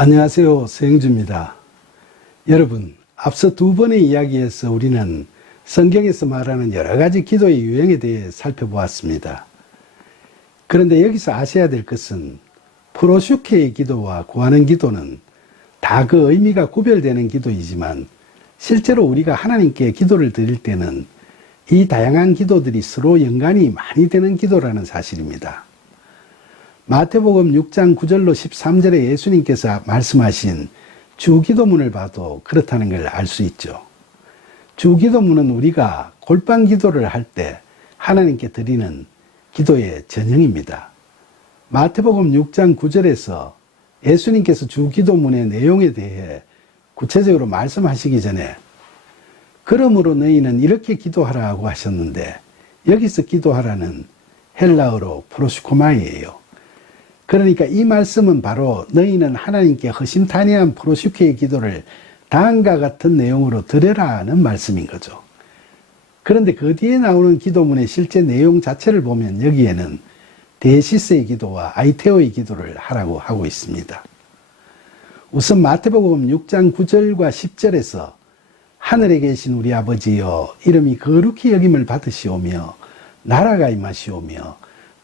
안녕하세요. 서영주입니다. 여러분, 앞서 두 번의 이야기에서 우리는 성경에서 말하는 여러 가지 기도의 유형에 대해 살펴보았습니다. 그런데 여기서 아셔야 될 것은 프로슈케의 기도와 구하는 기도는 다 그 의미가 구별되는 기도이지만 실제로 우리가 하나님께 기도를 드릴 때는 이 다양한 기도들이 서로 연관이 많이 되는 기도라는 사실입니다. 마태복음 6장 9절로 13절에 예수님께서 말씀하신 주기도문을 봐도 그렇다는 걸 알 수 있죠. 주기도문은 우리가 골방 기도를 할 때 하나님께 드리는 기도의 전형입니다. 마태복음 6장 9절에서 예수님께서 주기도문의 내용에 대해 구체적으로 말씀하시기 전에 그러므로 너희는 이렇게 기도하라고 하셨는데 여기서 기도하라는 헬라어로 프로슈코마이예요. 그러니까 이 말씀은 바로 너희는 하나님께 허심탄회한 프로슈케의 기도를 다음과 같은 내용으로 드려라는 말씀인 거죠. 그런데 그 뒤에 나오는 기도문의 실제 내용 자체를 보면 여기에는 데시스의 기도와 아이테오의 기도를 하라고 하고 있습니다. 우선 마태복음 6장 9절과 10절에서 하늘에 계신 우리 아버지여 이름이 거룩히 여김을 받으시오며 나라가 임하시오며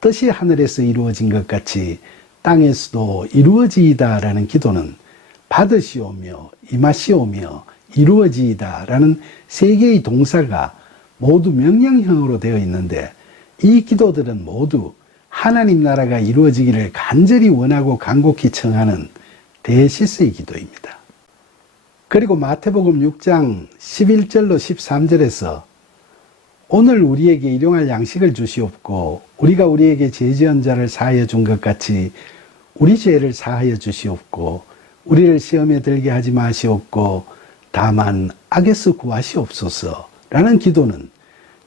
뜻이 하늘에서 이루어진 것 같이 땅에서도 이루어지이다 라는 기도는 받으시오며 임하시오며 이루어지이다 라는 세 개의 동사가 모두 명령형으로 되어 있는데 이 기도들은 모두 하나님 나라가 이루어지기를 간절히 원하고 간곡히 청하는 데시스의 기도입니다. 그리고 마태복음 6장 11절로 13절에서 오늘 우리에게 일용할 양식을 주시옵고 우리가 우리에게 죄 지은 자를 사하여 준 것 같이 우리 죄를 사하여 주시옵고 우리를 시험에 들게 하지 마시옵고 다만 악에서 구하시옵소서 라는 기도는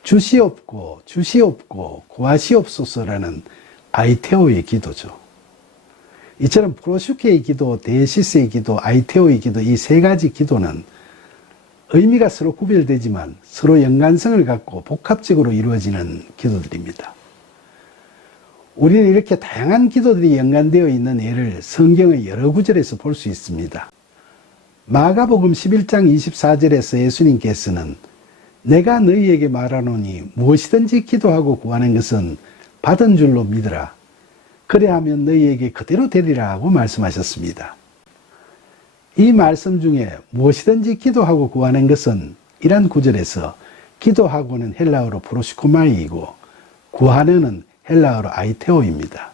주시옵고 주시옵고 구하시옵소서라는 아이테오의 기도죠. 이처럼 프로슈케의 기도, 데시스의 기도, 아이테오의 기도 이 세 가지 기도는 의미가 서로 구별되지만 서로 연관성을 갖고 복합적으로 이루어지는 기도들입니다. 우리는 이렇게 다양한 기도들이 연관되어 있는 예를 성경의 여러 구절에서 볼 수 있습니다. 마가복음 11장 24절에서 예수님께서는 내가 너희에게 말하노니 무엇이든지 기도하고 구하는 것은 받은 줄로 믿으라. 그래하면 너희에게 그대로 되리라 하고 말씀하셨습니다. 이 말씀 중에 무엇이든지 기도하고 구하는 것은 이란 구절에서 기도하고는 헬라어로 프로시코마이이고 구하는은 헬라어로 아이테오입니다.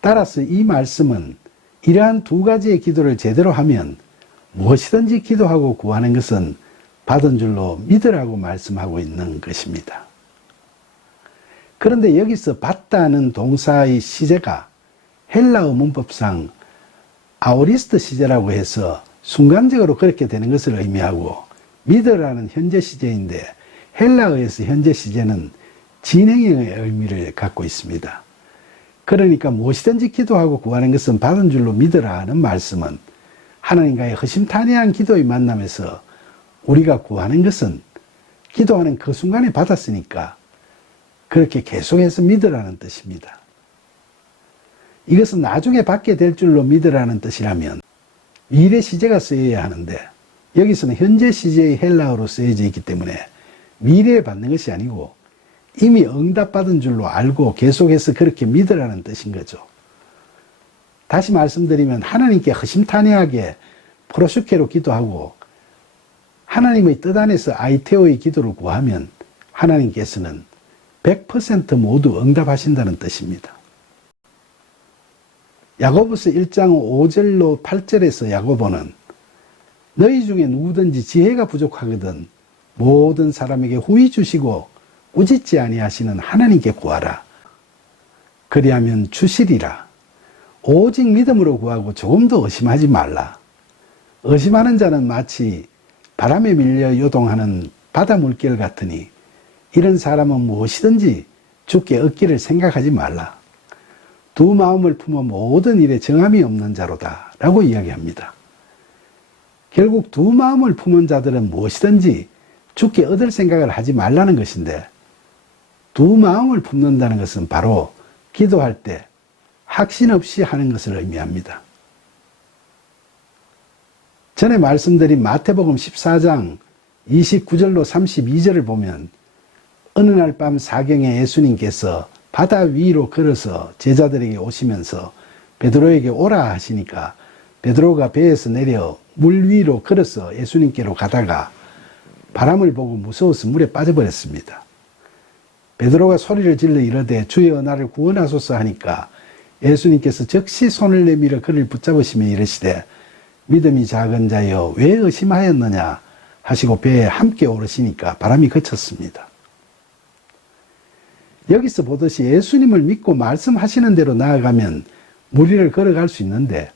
따라서 이 말씀은 이러한 두 가지의 기도를 제대로 하면 무엇이든지 기도하고 구하는 것은 받은 줄로 믿으라고 말씀하고 있는 것입니다. 그런데 여기서 받다는 동사의 시제가 헬라어 문법상 아오리스트 시제라고 해서 순간적으로 그렇게 되는 것을 의미하고 믿으라는 현재 시제인데 헬라어에서 현재 시제는 진행형의 의미를 갖고 있습니다. 그러니까 무엇이든지 기도하고 구하는 것은 받은 줄로 믿으라 하는 말씀은 하나님과의 허심탄회한 기도의 만남에서 우리가 구하는 것은 기도하는 그 순간에 받았으니까 그렇게 계속해서 믿으라는 뜻입니다. 이것은 나중에 받게 될 줄로 믿으라는 뜻이라면 미래 시제가 쓰여야 하는데 여기서는 현재 시제의 헬라어로 쓰여져 있기 때문에 미래에 받는 것이 아니고 이미 응답받은 줄로 알고 계속해서 그렇게 믿으라는 뜻인 거죠. 다시 말씀드리면 하나님께 허심탄회하게 프로슈케로 기도하고 하나님의 뜻 안에서 아이테오의 기도를 구하면 하나님께서는 100% 모두 응답하신다는 뜻입니다. 야고보서 1장 5절로 8절에서 야고보는 너희 중에 누구든지 지혜가 부족하거든 모든 사람에게 후히 주시고 꾸짖지 아니하시는 하나님께 구하라. 그리하면 주시리라. 오직 믿음으로 구하고 조금도 의심하지 말라. 의심하는 자는 마치 바람에 밀려 요동하는 바다 물결 같으니 이런 사람은 무엇이든지 주께 얻기를 생각하지 말라. 두 마음을 품어 모든 일에 정함이 없는 자로다 라고 이야기합니다. 결국 두 마음을 품은 자들은 무엇이든지 주께 얻을 생각을 하지 말라는 것인데 두 마음을 품는다는 것은 바로 기도할 때 확신 없이 하는 것을 의미합니다. 전에 말씀드린 마태복음 14장 29절로 32절을 보면 어느 날 밤 사경에 예수님께서 바다 위로 걸어서 제자들에게 오시면서 베드로에게 오라 하시니까 베드로가 배에서 내려 물 위로 걸어서 예수님께로 가다가 바람을 보고 무서워서 물에 빠져버렸습니다. 베드로가 소리를 질러 이르되 주여 나를 구원하소서 하니까 예수님께서 즉시 손을 내밀어 그를 붙잡으시며 이르시되 믿음이 작은 자여 왜 의심하였느냐 하시고 배에 함께 오르시니까 바람이 그쳤습니다. 여기서 보듯이 예수님을 믿고 말씀하시는 대로 나아가면 물 위를 걸어갈 수 있는데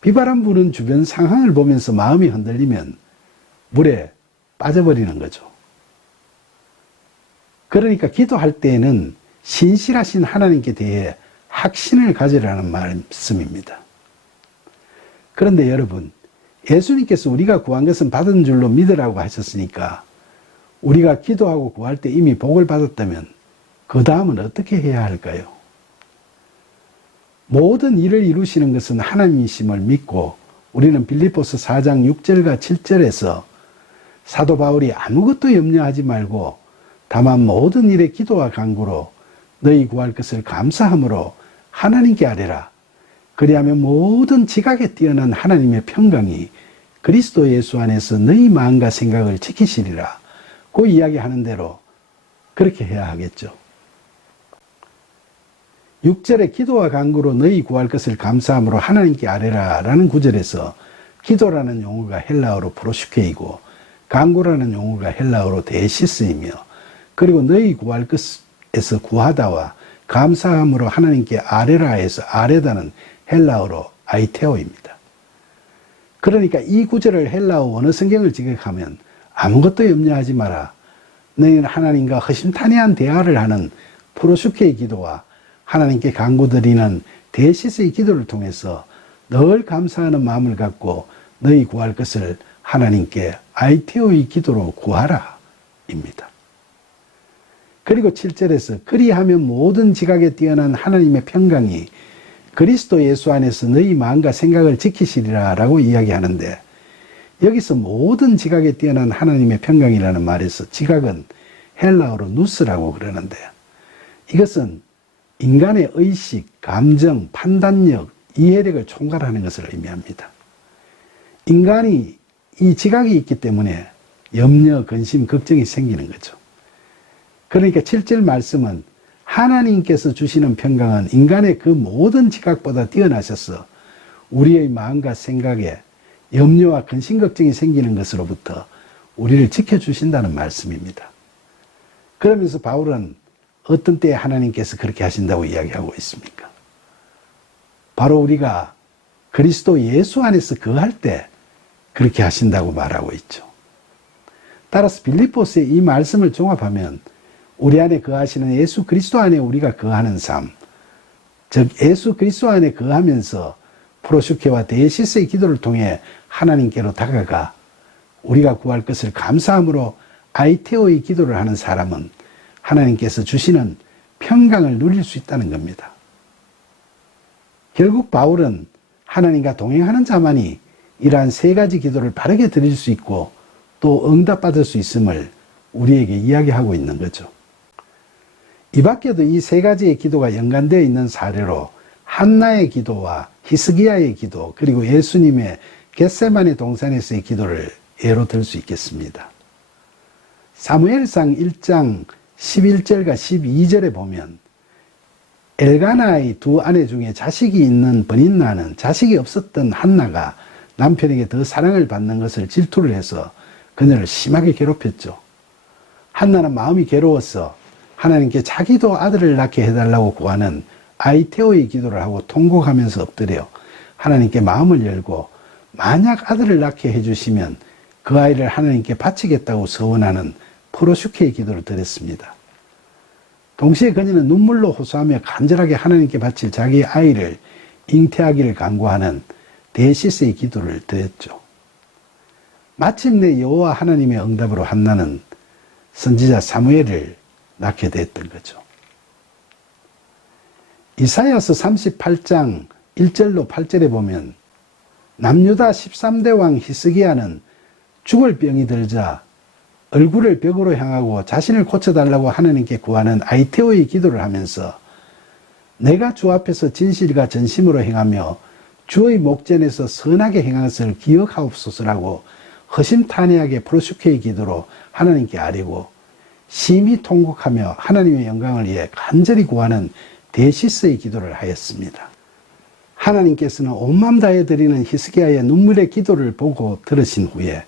비바람 부는 주변 상황을 보면서 마음이 흔들리면 물에 빠져버리는 거죠. 그러니까 기도할 때에는 신실하신 하나님께 대해 확신을 가지라는 말씀입니다. 그런데 여러분, 예수님께서 우리가 구한 것은 받은 줄로 믿으라고 하셨으니까 우리가 기도하고 구할 때 이미 복을 받았다면 그 다음은 어떻게 해야 할까요? 모든 일을 이루시는 것은 하나님이심을 믿고 우리는 빌립보서 4장 6절과 7절에서 사도 바울이 아무것도 염려하지 말고 다만 모든 일에 기도와 간구로 너희 구할 것을 감사함으로 하나님께 아뢰라. 그리하면 모든 지각에 뛰어난 하나님의 평강이 그리스도 예수 안에서 너희 마음과 생각을 지키시리라. 그 이야기하는 대로 그렇게 해야 하겠죠. 6절에 기도와 간구로 너희 구할 것을 감사함으로 하나님께 아뢰라 라는 구절에서 기도라는 용어가 헬라어로 프로슈케이고 간구라는 용어가 헬라어로 데시스이며 그리고 너희 구할 것에서 구하다와 감사함으로 하나님께 아뢰라에서 아뢰다는 헬라어로 아이테오입니다. 그러니까 이 구절을 헬라어 원어 성경을 직역하면 아무것도 염려하지 마라. 너희는 하나님과 허심탄회한 대화를 하는 프로슈케의 기도와 하나님께 간구드리는 데시스의 기도를 통해서 늘 감사하는 마음을 갖고 너희 구할 것을 하나님께 아이테오의 기도로 구하라 입니다. 그리고 7절에서 그리하면 모든 지각에 뛰어난 하나님의 평강이 그리스도 예수 안에서 너희 마음과 생각을 지키시리라 라고 이야기하는데 여기서 모든 지각에 뛰어난 하나님의 평강이라는 말에서 지각은 헬라어로 누스라고 그러는데 이것은 인간의 의식, 감정, 판단력, 이해력을 총괄하는 것을 의미합니다. 인간이 이 지각이 있기 때문에 염려, 근심, 걱정이 생기는 거죠. 그러니까 7절 말씀은 하나님께서 주시는 평강은 인간의 그 모든 지각보다 뛰어나셔서 우리의 마음과 생각에 염려와 근심, 걱정이 생기는 것으로부터 우리를 지켜주신다는 말씀입니다. 그러면서 바울은 어떤 때에 하나님께서 그렇게 하신다고 이야기하고 있습니까? 바로 우리가 그리스도 예수 안에서 거할 때 그렇게 하신다고 말하고 있죠. 따라서 빌립보스의 이 말씀을 종합하면 우리 안에 거하시는 예수 그리스도 안에 우리가 거하는 삶, 즉 예수 그리스도 안에 거하면서 프로슈케와 데시스의 기도를 통해 하나님께로 다가가 우리가 구할 것을 감사함으로 아이테오의 기도를 하는 사람은 하나님께서 주시는 평강을 누릴 수 있다는 겁니다. 결국 바울은 하나님과 동행하는 자만이 이러한 세 가지 기도를 바르게 드릴 수 있고 또 응답받을 수 있음을 우리에게 이야기하고 있는 거죠. 이 밖에도 이 세 가지의 기도가 연관되어 있는 사례로 한나의 기도와 히스기야의 기도 그리고 예수님의 겟세마네 동산에서의 기도를 예로 들 수 있겠습니다. 사무엘상 1장 11절과 12절에 보면 엘가나의 두 아내 중에 자식이 있는 버닌나는 자식이 없었던 한나가 남편에게 더 사랑을 받는 것을 질투를 해서 그녀를 심하게 괴롭혔죠. 한나는 마음이 괴로워서 하나님께 자기도 아들을 낳게 해달라고 구하는 아이테오의 기도를 하고 통곡하면서 엎드려 하나님께 마음을 열고 만약 아들을 낳게 해주시면 그 아이를 하나님께 바치겠다고 서원하는 프로슈케의 기도를 드렸습니다. 동시에 그녀는 눈물로 호소하며 간절하게 하나님께 바칠 자기의 아이를 잉태하기를 간구하는 데시스의 기도를 드렸죠. 마침내 여호와 하나님의 응답으로 한나는 선지자 사무엘을 낳게 됐던 거죠. 이사야서 38장 1절로 8절에 보면 남유다 13대 왕 히스기야는 죽을 병이 들자 얼굴을 벽으로 향하고 자신을 고쳐달라고 하나님께 구하는 아이테오의 기도를 하면서 내가 주 앞에서 진실과 전심으로 행하며 주의 목전에서 선하게 행한 것을 기억하옵소서라고 허심탄회하게 프로슈케의 기도로 하나님께 아뢰고 심히 통곡하며 하나님의 영광을 위해 간절히 구하는 데시스의 기도를 하였습니다. 하나님께서는 온 마음 다해 드리는 히스기야의 눈물의 기도를 보고 들으신 후에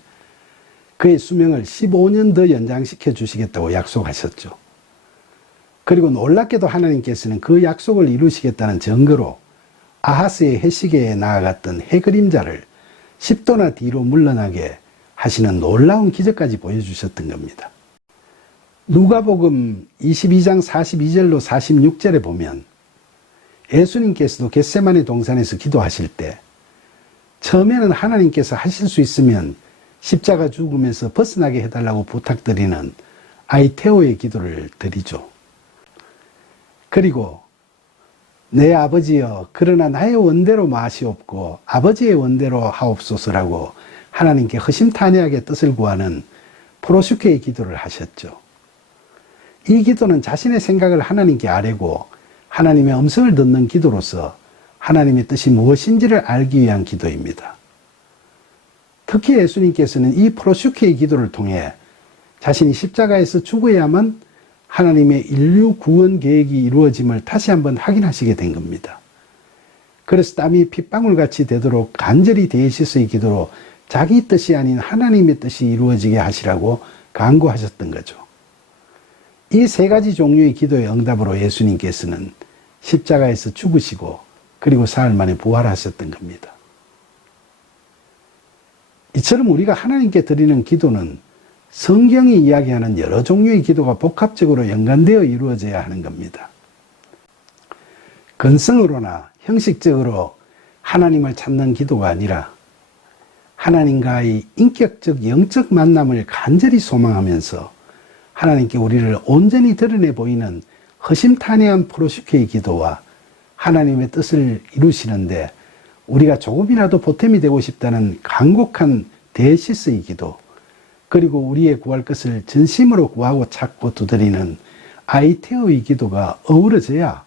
그의 수명을 15년 더 연장시켜 주시겠다고 약속하셨죠. 그리고 놀랍게도 하나님께서는 그 약속을 이루시겠다는 증거로 아하스의 해시계에 나아갔던 해그림자를 10도나 뒤로 물러나게 하시는 놀라운 기적까지 보여주셨던 겁니다. 누가복음 22장 42절로 46절에 보면 예수님께서도 겟세마네 동산에서 기도하실 때 처음에는 하나님께서 하실 수 있으면 십자가 죽음에서 벗어나게 해달라고 부탁드리는 아이테오의 기도를 드리죠. 그리고 내 아버지여 그러나 나의 원대로 마시옵고 아버지의 원대로 하옵소서라고 하나님께 허심탄회하게 뜻을 구하는 프로슈케의 기도를 하셨죠. 이 기도는 자신의 생각을 하나님께 아뢰고 하나님의 음성을 듣는 기도로서 하나님의 뜻이 무엇인지를 알기 위한 기도입니다. 특히 예수님께서는 이 프로슈케의 기도를 통해 자신이 십자가에서 죽어야만 하나님의 인류 구원 계획이 이루어짐을 다시 한번 확인하시게 된 겁니다. 그래서 땀이 핏방울같이 되도록 간절히 데시스의 기도로 자기 뜻이 아닌 하나님의 뜻이 이루어지게 하시라고 간구하셨던 거죠. 이 세 가지 종류의 기도의 응답으로 예수님께서는 십자가에서 죽으시고 그리고 사흘 만에 부활하셨던 겁니다. 이처럼 우리가 하나님께 드리는 기도는 성경이 이야기하는 여러 종류의 기도가 복합적으로 연관되어 이루어져야 하는 겁니다. 근성으로나 형식적으로 하나님을 찾는 기도가 아니라 하나님과의 인격적 영적 만남을 간절히 소망하면서 하나님께 우리를 온전히 드러내 보이는 허심탄회한 프로슈케의 기도와 하나님의 뜻을 이루시는데 우리가 조금이라도 보탬이 되고 싶다는 간곡한 데시스의 기도, 그리고 우리의 구할 것을 전심으로 구하고 찾고 두드리는 아이테오의 기도가 어우러져야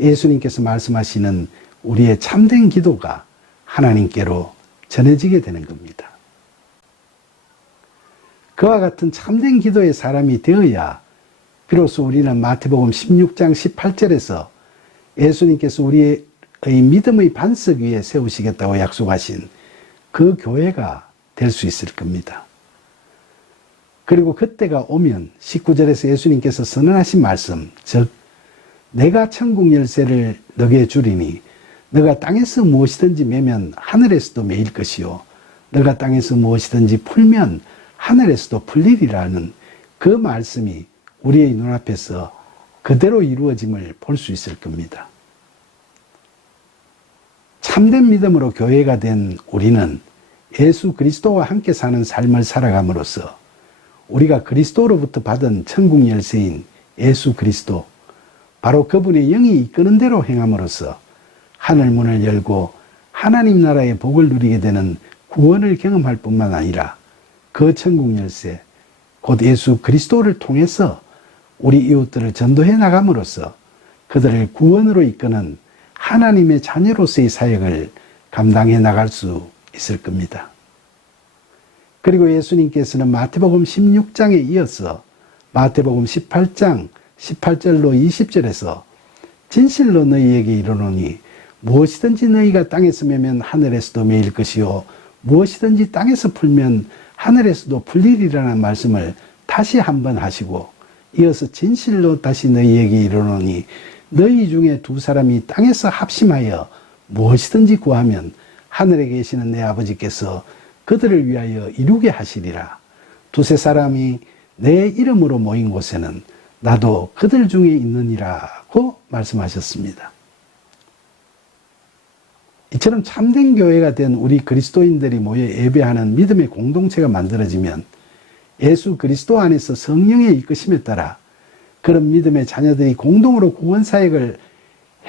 예수님께서 말씀하시는 우리의 참된 기도가 하나님께로 전해지게 되는 겁니다. 그와 같은 참된 기도의 사람이 되어야 비로소 우리는 마태복음 16장 18절에서 예수님께서 우리의 믿음의 반석 위에 세우시겠다고 약속하신 그 교회가 될 수 있을 겁니다. 그리고 그때가 오면 19절에서 예수님께서 선언하신 말씀, 즉 내가 천국 열쇠를 너게 주리니 너가 땅에서 무엇이든지 매면 하늘에서도 매일 것이요 너가 땅에서 무엇이든지 풀면 하늘에서도 풀리리라는 그 말씀이 우리의 눈앞에서 그대로 이루어짐을 볼 수 있을 겁니다. 참된 믿음으로 교회가 된 우리는 예수 그리스도와 함께 사는 삶을 살아감으로써 우리가 그리스도로부터 받은 천국 열쇠인 예수 그리스도, 바로 그분의 영이 이끄는 대로 행함으로써 하늘 문을 열고 하나님 나라의 복을 누리게 되는 구원을 경험할 뿐만 아니라 그 천국 열쇠, 곧 예수 그리스도를 통해서 우리 이웃들을 전도해 나감으로써 그들을 구원으로 이끄는 하나님의 자녀로서의 사역을 감당해 나갈 수 있을 겁니다. 그리고 예수님께서는 마태복음 16장에 이어서 마태복음 18장 18절로 20절에서 진실로 너희에게 이르노니 무엇이든지 너희가 땅에서 매면 하늘에서도 매일 것이요 무엇이든지 땅에서 풀면 하늘에서도 풀리리라는 말씀을 다시 한번 하시고 이어서 진실로 다시 너희에게 이르노니 너희 중에 두 사람이 땅에서 합심하여 무엇이든지 구하면 하늘에 계시는 내 아버지께서 그들을 위하여 이루게 하시리라. 두세 사람이 내 이름으로 모인 곳에는 나도 그들 중에 있느니라고 말씀하셨습니다. 이처럼 참된 교회가 된 우리 그리스도인들이 모여 예배하는 믿음의 공동체가 만들어지면 예수 그리스도 안에서 성령의 이끄심에 따라 그런 믿음의 자녀들이 공동으로 구원 사역을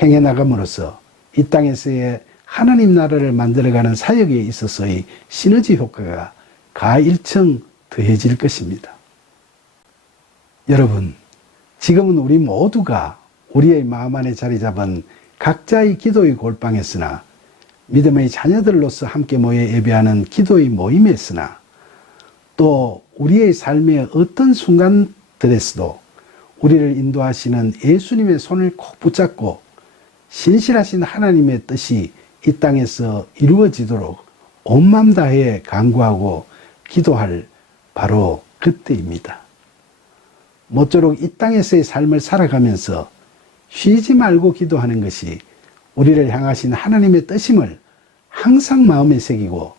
행해 나감으로써 이 땅에서의 하나님 나라를 만들어가는 사역에 있어서의 시너지 효과가 가일청 더해질 것입니다. 여러분, 지금은 우리 모두가 우리의 마음 안에 자리 잡은 각자의 기도의 골방에서나 믿음의 자녀들로서 함께 모여 예배하는 기도의 모임에서나 또 우리의 삶의 어떤 순간들에서도 우리를 인도하시는 예수님의 손을 꼭 붙잡고 신실하신 하나님의 뜻이 이 땅에서 이루어지도록 온 마음 다해 간구하고 기도할 바로 그때입니다. 모쪼록 이 땅에서의 삶을 살아가면서 쉬지 말고 기도하는 것이 우리를 향하신 하나님의 뜻임을 항상 마음에 새기고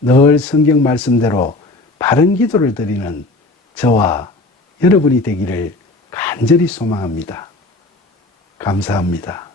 늘 성경 말씀대로 바른 기도를 드리는 저와 여러분이 되기를 간절히 소망합니다. 감사합니다.